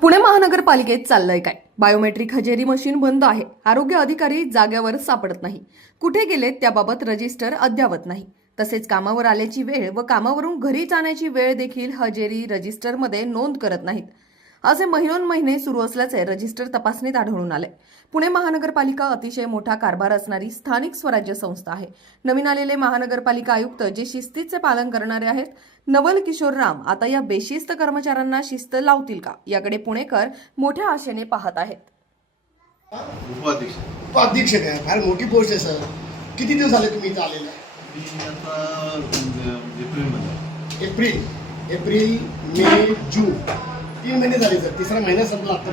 पुणे महानगरपालिकेत चाललंय काय? बायोमेट्रिक हजेरी मशीन बंद आहे. आरोग्य अधिकारी जाग्यावर सापडत नाही. कुठे गेलेत त्याबाबत रजिस्टर अद्यावत नाही. तसेच कामावर आल्याची वेळ व कामावरून घरी जाण्याची वेळ देखील हजेरी रजिस्टरमध्ये नोंद करत नाहीत. असे महिनोन महिने सुरू असल्याचे रजिस्टर तपासणीत आढळून आले. पुणे महानगरपालिका अतिशय मोठा कारभार असणारी स्थानिक स्वराज्य संस्था आहे. नवीन आलेले महानगरपालिका आयुक्त जे शिस्तीचे पालन करणारे आहेत नवल किशोर राम आता या बेशिस्त कर्मचाऱ्यांना शिस्त लावतील का? याकडे पुणेकर मोठ्या आशेने पाहत आहेत. उपाध्यक्ष आहे. फार मोठी पोस्ट आहे सर. किती दिवस झाले तुम्ही इथं आलेले? मी आता एप्रिलमध्ये. एप्रिल. April May June. तीन महिने झाले सर. तिसरा महिना संपला आता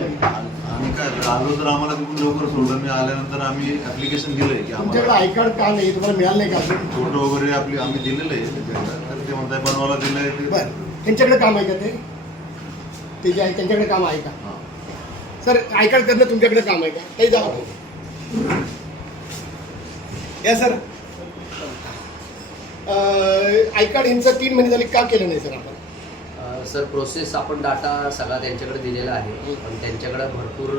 आम्ही काय आलो तर आम्हाला तिकडून लवकर सोडलं. मी आल्यानंतर आम्ही ऍप्लिकेशन दिलंय की तुमच्याकडे आम्हाला आय कार्ड का नाही? तुम्हाला मिळालं नाही का अजून? फोटो वगैरे आपली आम्ही दिलेलं आहे त्याच्याकडे. तर ते म्हणताय बनवायला दिलंय ते. बरं. त्यांच्याकडे काम आहे का ते? ते जे आहे त्यांच्याकडे काम आहे का? हां. सर आय कार्ड करणं तुमच्याकडे काम आहे का? काही जावा या सर. आय कार्ड यांचं तीन महिने झाले. का केलं नाही सर आपण? सर प्रोसेस आपण डाटा सगळा त्यांच्याकडे दिलेला आहे. पण त्यांच्याकडे भरपूर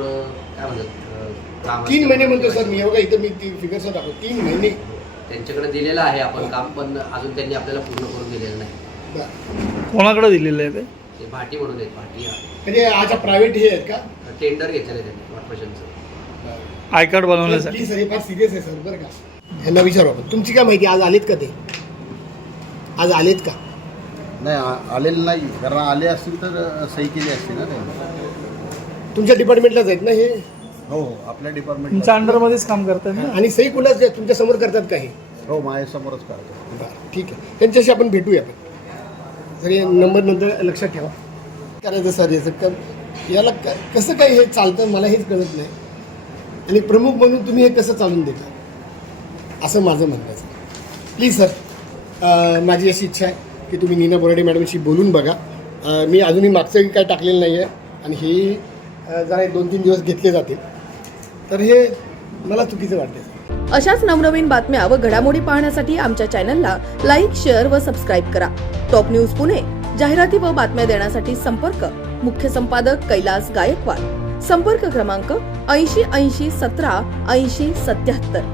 काय म्हणतात काम तीन. महिने म्हणतो सर मी बघा इथं मी ती फिगर सर दाखवतो. तीन महिने. त्यांच्याकडे दिलेलं आहे आपण काम पण अजून त्यांनी आपल्याला पूर्ण करून दिलेलं नाही. कोणाकडे दिलेलं आहे ते? ते भाटी म्हणून आहेत भाटी म्हणजे आज प्रायव्हेट हे आहेत का? टेंडर घेतलेलं आहे त्यांनी कॉर्पोरेशनचं आय कार्ड बनवण्यासाठी प्लीज सर हे फार सिरियस आहे सर बरं का. ह्यांना विचारू आपण. तुमची काय माहिती आज आलेत का ते? आज आलेत का? नाही आलेलं नाही. कारण आले असतील तर सही केली असती ना त्यांनी. तुमच्या डिपार्टमेंटलाच आहेत ना हे? हो हो आपल्या डिपार्टमेंट तुमच्या अंडरमध्येच काम करतात ना? आणि सही कुणाच आहे? तुमच्यासमोर करतात का हे? माझ्यासमोरच काढतो बरं ठीक आहे. त्यांच्याशी आपण भेटूया आपण हे नंबर नंतर लक्षात ठेवा. करायचं सर याचं क याला क कसं काय हे चालतं? मला हेच कळत नाही. आणि प्रमुख म्हणून तुम्ही हे कसं चालून देता? असं माझं म्हणणं आहे. सर प्लीज सर माझी अशी इच्छा आहे. की तुम्ही नीना बोराडे मॅडमशी बोलून बघा. मी अजूनही मागचं काय टाकलेलं नाही आहे आणि हे जरा एक दोन तीन दिवस घेतले जातील. तर हे मला चुकीचं वाटते अशाच नवनवीन बातम्या व घडामोडी पाहण्यासाठी आमच्या चॅनलला लाईक शेअर व सबस्क्राईब करा. टॉप न्यूज पुणे जाहिराती व बातम्या देण्यासाठी संपर्क मुख्य संपादक कैलास गायकवाड. संपर्क क्रमांक ऐंशी ऐंशी सतरा ऐंशी सत्याहत्तर.